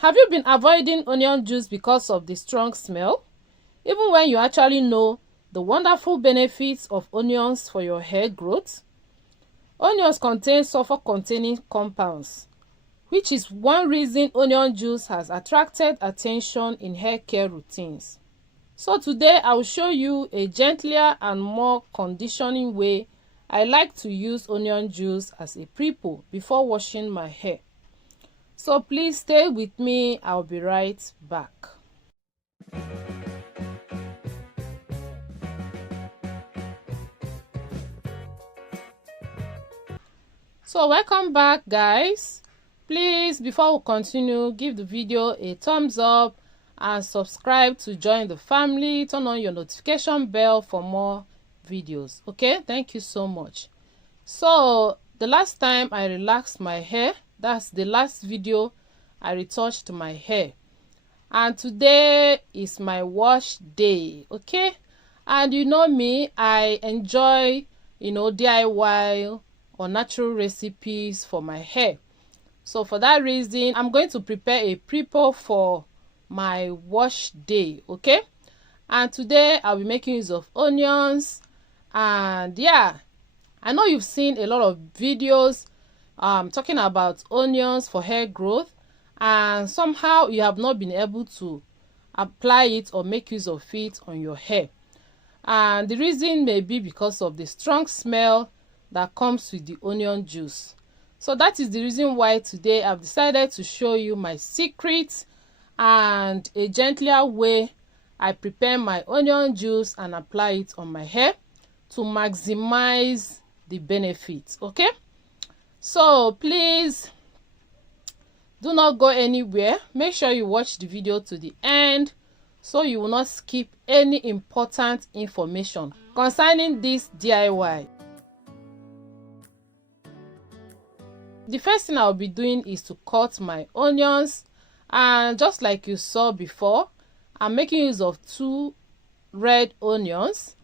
Have you been avoiding onion juice because of the strong smell? Even when you actually know the wonderful benefits of onions for your hair growth? Onions contain sulfur-containing compounds, which is one reason onion juice has attracted attention in hair care routines. So today I will show you a gentler and more conditioning way I like to use onion juice as a pre-poo before washing my hair. So please stay with me, I'll be right back. So welcome back, guys. Please, before we continue, give the video a thumbs up and subscribe to join the family. Turn on your notification bell for more videos. Okay, thank you so much. So the last time I relaxed my hair, that's the last video I retouched my hair, and today is my wash day. Okay, and you know me, I enjoy DIY or natural recipes for my hair. So for that reason, I'm going to prepare a pre-poo for my wash day. Okay, and today I'll be making use of onions. And yeah, I know you've seen a lot of videos talking about onions for hair growth, and somehow you have not been able to apply it or make use of it on your hair. And the reason may be because of the strong smell that comes with the onion juice. So that is the reason why today I've decided to show you my secret and a gentler way I prepare my onion juice and apply it on my hair to maximize the benefits. Okay, so please do not go anywhere. Make sure you watch the video to the end so you will not skip any important information concerning this DIY. The first thing I'll be doing is to cut my onions, and just like you saw before, I'm making use of 2 red onions,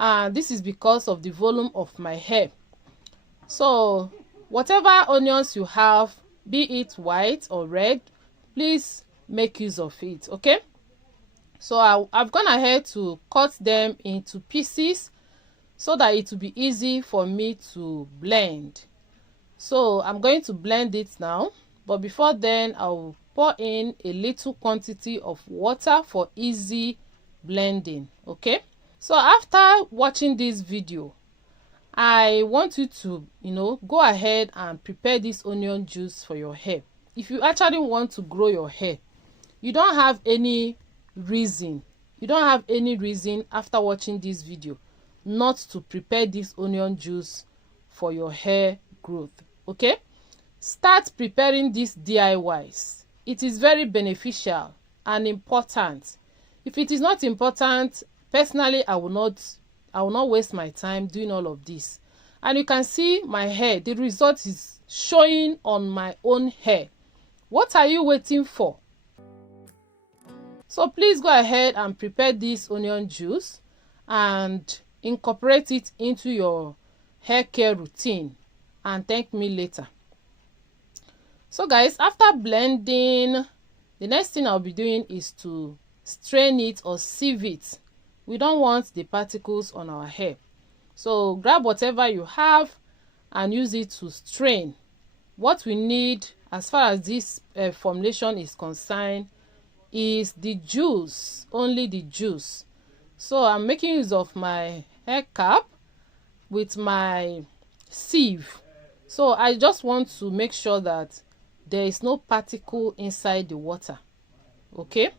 and this is because of the volume of my hair. So whatever onions you have, be it white or red, please make use of it. Okay, so I've gone ahead to cut them into pieces so that it will be easy for me to blend. So I'm going to blend it now, but before then I'll pour in a little quantity of water for easy blending. Okay, so after watching this video, I want you to go ahead and prepare this onion juice for your hair. If you actually want to grow your hair, you don't have any reason after watching this video not to prepare this onion juice for your hair growth. Okay, start preparing these DIYs. It is very beneficial and important. If it is not important, personally I will not waste my time doing all of this. And you can see my hair, the result is showing on my own hair. What are you waiting for? So please go ahead and prepare this onion juice and incorporate it into your hair care routine, and thank me later. So guys, after blending, the next thing I'll be doing is to strain it or sieve it. We don't want the particles on our hair. So grab whatever you have and use it to strain. What we need as far as this formulation is concerned is the juice, only the juice. So I'm making use of my hair cap with my sieve. So I just want to make sure that there is no particle inside the water. Okay,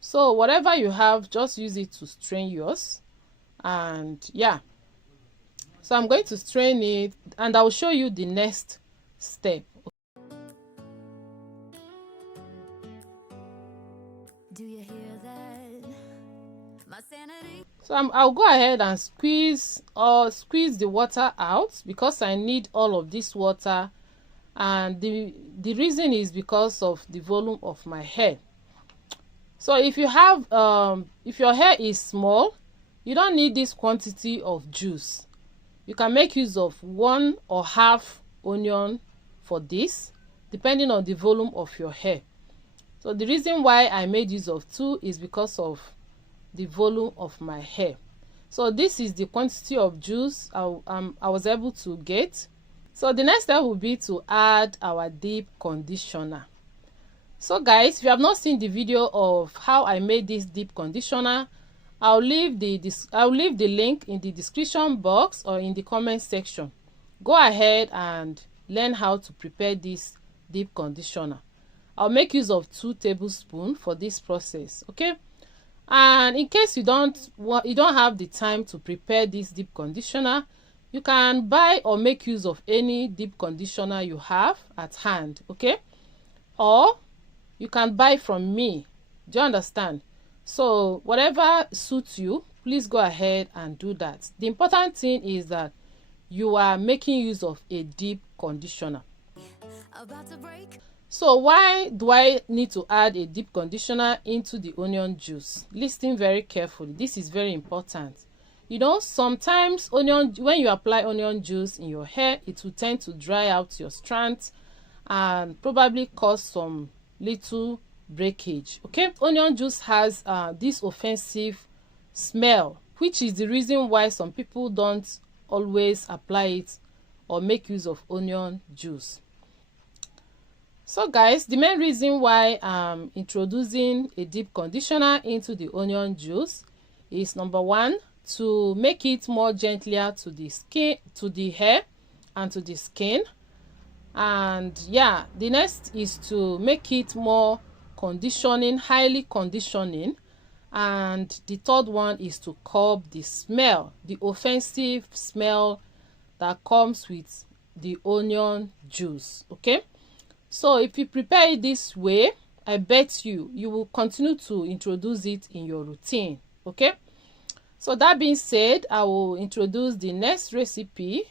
so whatever you have, just use it to strain yours. And yeah, so I'm going to strain it and I'll show you the next step. Do you hear that? My sanity. So I'll go ahead and squeeze the water out because I need all of this water, and the reason is because of the volume of my hair. So if you have if your hair is small, you don't need this quantity of juice. You can make use of 1 or half onion for this, depending on the volume of your hair. So the reason why I made use of 2 is because of the volume of my hair. So this is the quantity of juice I was able to get. So the next step will be to add our deep conditioner. So guys, if you have not seen the video of how I made this deep conditioner, I'll leave the link in the description box or in the comment section. Go ahead and learn how to prepare this deep conditioner. I'll make use of 2 tablespoons for this process, okay? And in case you don't have the time to prepare this deep conditioner, you can buy or make use of any deep conditioner you have at hand, okay? Or you can buy from me. Do you understand? So whatever suits you, please go ahead and do that. The important thing is that you are making use of a deep conditioner. So why do I need to add a deep conditioner into the onion juice? Listen very carefully. This is very important. You know, sometimes when you apply onion juice in your hair, it will tend to dry out your strands and probably cause some little breakage, okay? Onion juice has this offensive smell, which is the reason why some people don't always apply it or make use of onion juice. So guys, the main reason why I'm introducing a deep conditioner into the onion juice is, number 1, to make it more gentler to the skin, to the hair and to the skin. And yeah, the next is to make it more conditioning, highly conditioning. And the third one is to curb the smell, the offensive smell that comes with the onion juice, okay? So if you prepare it this way, I bet you will continue to introduce it in your routine, okay? So that being said, I will introduce the next recipe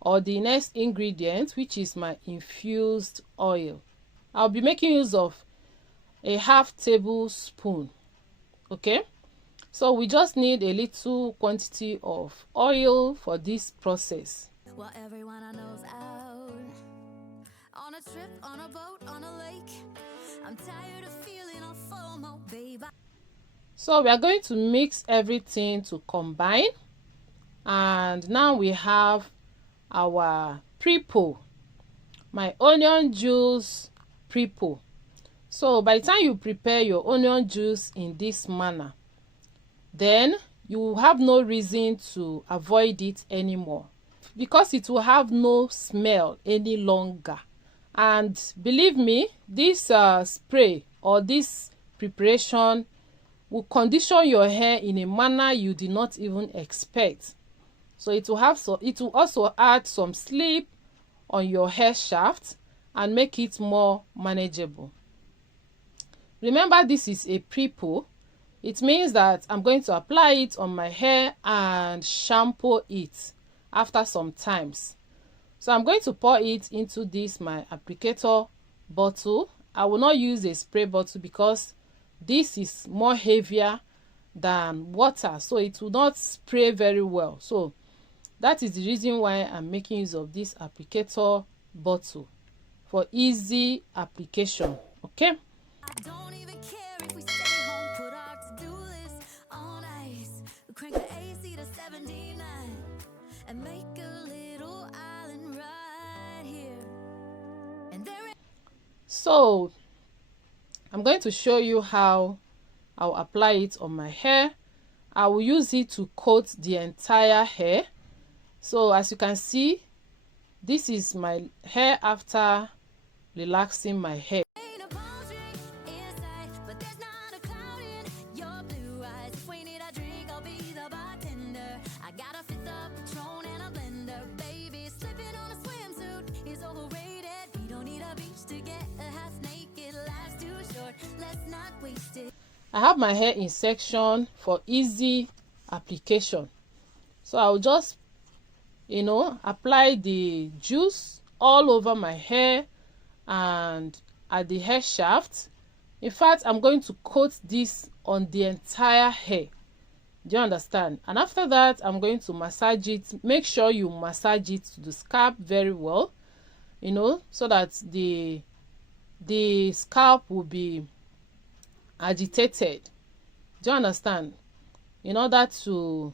or the next ingredient, which is my infused oil. I'll be making use of a half tablespoon, okay? So we just need a little quantity of oil for this process. Well, everyone I know's out on a trip, on a boat, on a lake. I'm tired of feeling on FOMO, baby. So we are going to mix everything to combine, and now we have our prepo, my onion juice prepo. So by the time you prepare your onion juice in this manner, then you will have no reason to avoid it anymore, because it will have no smell any longer. And believe me, this spray or this preparation will condition your hair in a manner you did not even expect. So it will also add some slip on your hair shaft and make it more manageable. Remember, this is a prepo. It means that I'm going to apply it on my hair and shampoo it after some times. So I'm going to pour it into this my applicator bottle. I will not use a spray bottle because this is more heavier than water, so it will not spray very well. So that is the reason why I'm making use of this applicator bottle for easy application, okay? I don't even care if we stay home, put our to-do list on ice. We crank the AC to 79 and make a little island right here. And there is... So I'm going to show you how I'll apply it on my hair. I will use it to coat the entire hair. So as you can see, this is my hair after relaxing my hair. I have my hair in section for easy application. So I'll just, apply the juice all over my hair and at the hair shaft. In fact, I'm going to coat this on the entire hair. Do you understand? And after that, I'm going to massage it. Make sure you massage it to the scalp very well, so that the scalp will be agitated. Do you understand? In order to,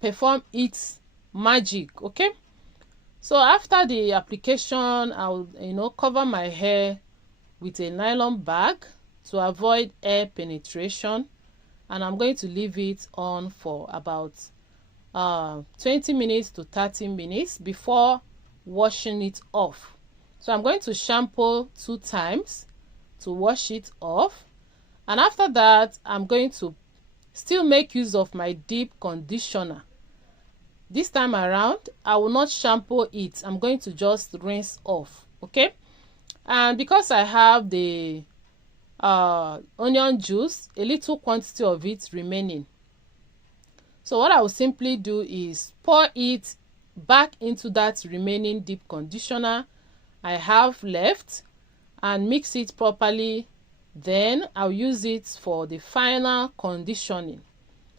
perform its magic. Okay. So after the application, I'll, cover my hair with a nylon bag to avoid air penetration, and I'm going to leave it on for about 20 minutes to 30 minutes before washing it off. So I'm going to shampoo 2 times to wash it off, and after that I'm going to still make use of my deep conditioner. This time around I will not shampoo it, I'm going to just rinse off. Okay. And because I have the onion juice, a little quantity of it remaining, so what I will simply do is pour it back into that remaining deep conditioner I have left and mix it properly. Then I'll use it for the final conditioning.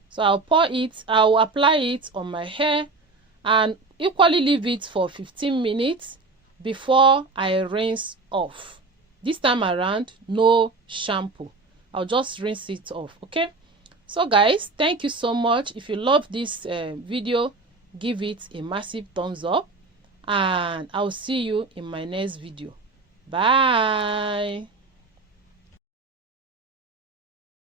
So I'll apply it on my hair and equally leave it for 15 minutes before I rinse off. This time around, no shampoo. I'll just rinse it off. Okay. So guys, thank you so much. If you love this video, give it a massive thumbs up, and I'll see you in my next video. Bye.